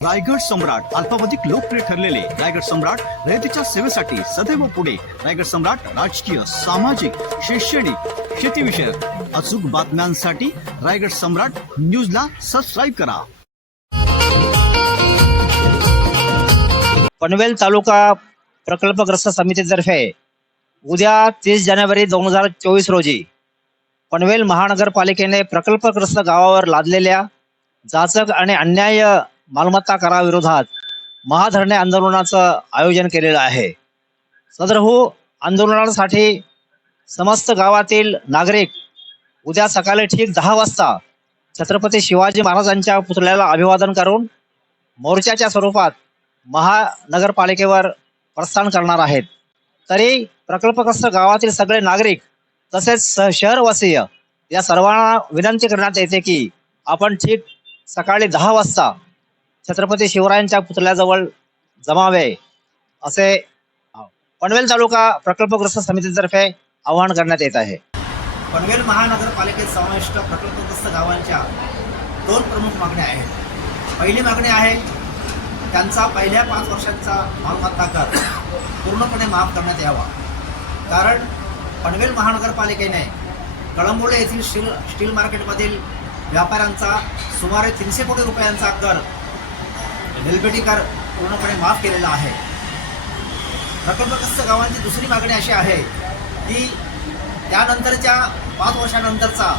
रायगड सम्राट अल्पावधिक लोकप्रिय ठरलेले रायगड सम्राट रयतेच्या सेवेसाठी सदैव पुढे. रायगड सम्राट राजकीय सामाजिक शैक्षणिक शेतीविषयक अचूक बातम्यांसाठी रायगड सम्राट न्यूजला सबस्क्राईब करा. पनवेल तालुका प्रकल्पग्रस्त समितीतर्फे उद्या तीस जानेवारी दोन हजार चोवीस रोजी पनवेल महानगरपालिकेने प्रकल्पग्रस्त गावावर लादलेल्या जाचक आणि अन्याय मालमत्ता कराविरोधात महाधरणे आंदोलनाचं आयोजन केलेलं आहे. सदरहू हो आंदोलनासाठी समस्त गावातील नागरिक उद्या सकाळी ठीक दहा वाजता छत्रपती शिवाजी महाराजांच्या पुतळ्याला अभिवादन करून मोर्चाच्या स्वरूपात महानगरपालिकेवर प्रस्थान करणार आहेत. तरी प्रकल्पग्रस्त गावातील सगळे नागरिक तसेच स- शहरवासीय या सर्वांना विनंती करण्यात येते की आपण ठीक सकाळी दहा वाजता छत्रपती शिवरायांच्या पुतळ्याजवळ जमावे असे पनवेल तालुका प्रकल्पग्रस्त समितीतर्फे आवाहन करण्यात येत आहे. पनवेल महानगरपालिकेत समाविष्ट प्रकल्पग्रस्त गावांच्या दोन प्रमुख मागण्या आहेत. पहिली मागणी आहे त्यांचा पहिल्या पाच वर्षांचा मालमत्ता कर पूर्णपणे माफ करण्यात यावा. कारण पनवेल महानगरपालिकेने कळंबोळे येथील स्टील स्टील मार्केटमधील व्यापाऱ्यांचा सुमारे तीनशे कोटी रुपयांचा कर हेल्पेटी कर पूर्णपणे माफ केलेला आहे. प्रकल्पग्रस्त गावांची दुसरी मागणी अशी आहे की त्यानंतरच्या पाच वर्षानंतरचा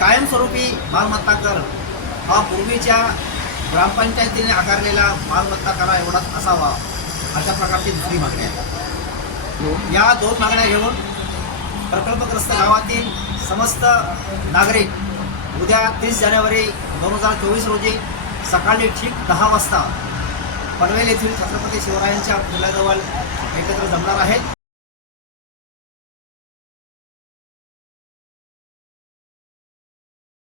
कायमस्वरूपी मालमत्ता कर हा पूर्वीच्या ग्रामपंचायतीने आकारलेला मालमत्ता करा एवढाच असावा अशा प्रकारची दुसरी मागणी आहे. या दोन मागण्या घेऊन प्रकल्पग्रस्त गावातील समस्त नागरिक उद्या तीस जानेवारी दोन हजार चोवीस रोजी सकाळी ठीक दहा वाजता पनवेल येथील छत्रपती शिवरायांच्या पुतळ्याजवळ एकत्र जमणार आहेत